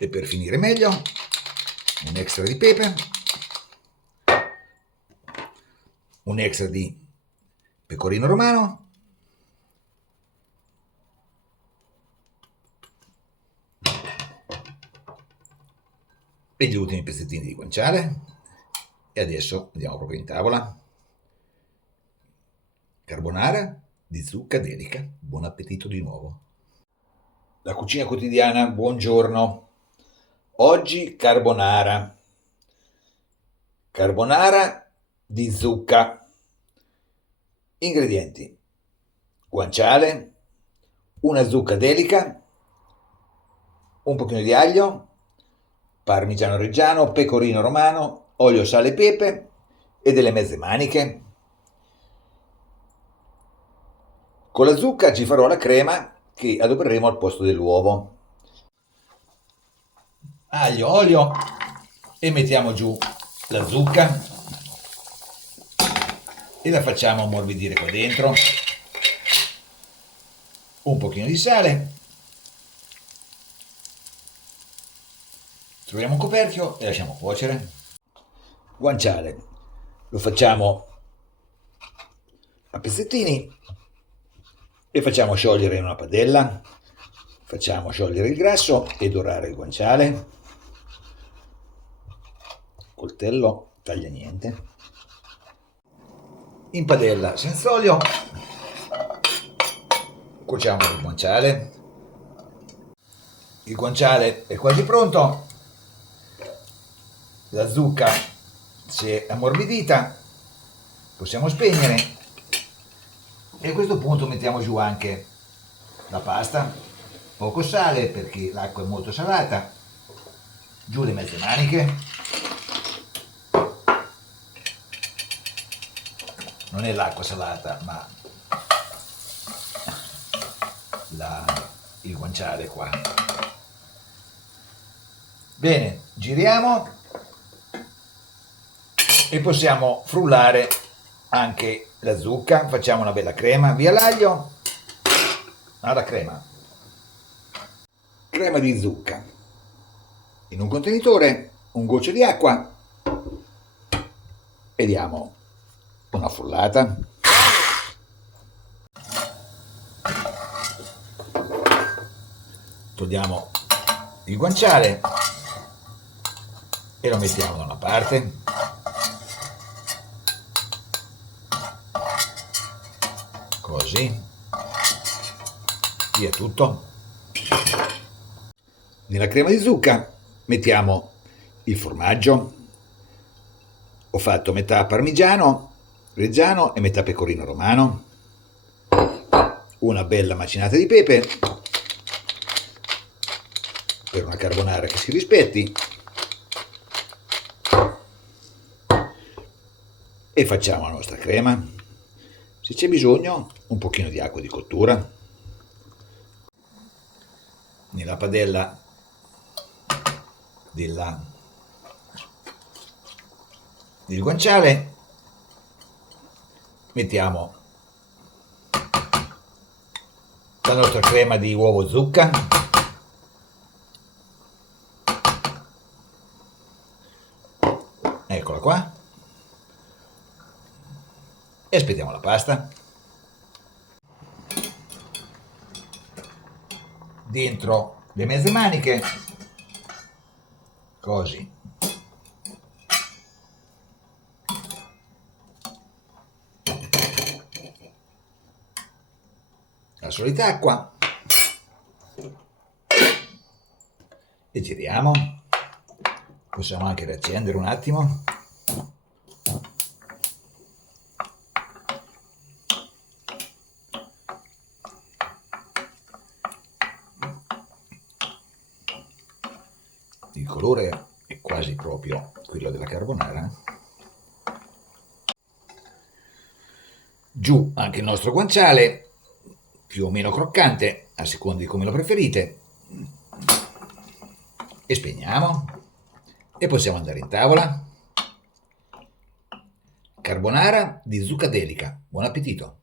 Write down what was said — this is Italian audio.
E per finire meglio, un extra di pepe, un extra di pecorino romano, e gli ultimi pezzettini di guanciale. E adesso andiamo proprio in tavola. Carbonara di zucca dedica. Buon appetito di nuovo. La cucina quotidiana, buongiorno. Oggi carbonara. Carbonara di zucca. Ingredienti: guanciale, una zucca delica, un pochino di aglio, parmigiano reggiano, pecorino romano, olio, sale e pepe e delle mezze maniche. Con la zucca ci farò la crema che adopereremo al posto dell'uovo. Aglio, olio e mettiamo giù la zucca e la facciamo ammorbidire qua dentro. Un pochino di sale. Troviamo un coperchio e lasciamo cuocere. Guanciale lo facciamo a pezzettini e facciamo sciogliere in una padella. Facciamo sciogliere il grasso e dorare il guanciale. Coltello taglia niente. In padella senza olio cuociamo il guanciale. Il guanciale è quasi pronto. La zucca si è ammorbidita. Possiamo spegnere. E a questo punto mettiamo giù anche la pasta. Poco sale perché l'acqua è molto salata. Giù le mezze maniche. Non è l'acqua salata, ma il guanciale qua. Bene, giriamo e possiamo frullare anche la zucca. Facciamo una bella crema. Via l'aglio. Alla crema. Crema di zucca. In un contenitore un goccio di acqua e diamo una frullata. Togliamo il guanciale e lo mettiamo da una parte. Così. Via tutto. Nella crema di zucca mettiamo il formaggio. Ho fatto metà parmigiano reggiano e metà pecorino romano. Una bella macinata di pepe per una carbonara che si rispetti. E facciamo la nostra crema. Se c'è bisogno, un pochino di acqua di cottura. Nella padella del guanciale mettiamo la nostra crema di uovo zucca. Eccola qua. E aspettiamo la pasta. Dentro le mezze maniche. Così. La solita acqua. E giriamo. Possiamo anche riaccendere un attimo. Il colore è quasi proprio quello della carbonara. Giù anche il nostro guanciale, più o meno croccante, a seconda di come lo preferite. E spegniamo. E possiamo andare in tavola. Carbonara di zucca delica. Buon appetito!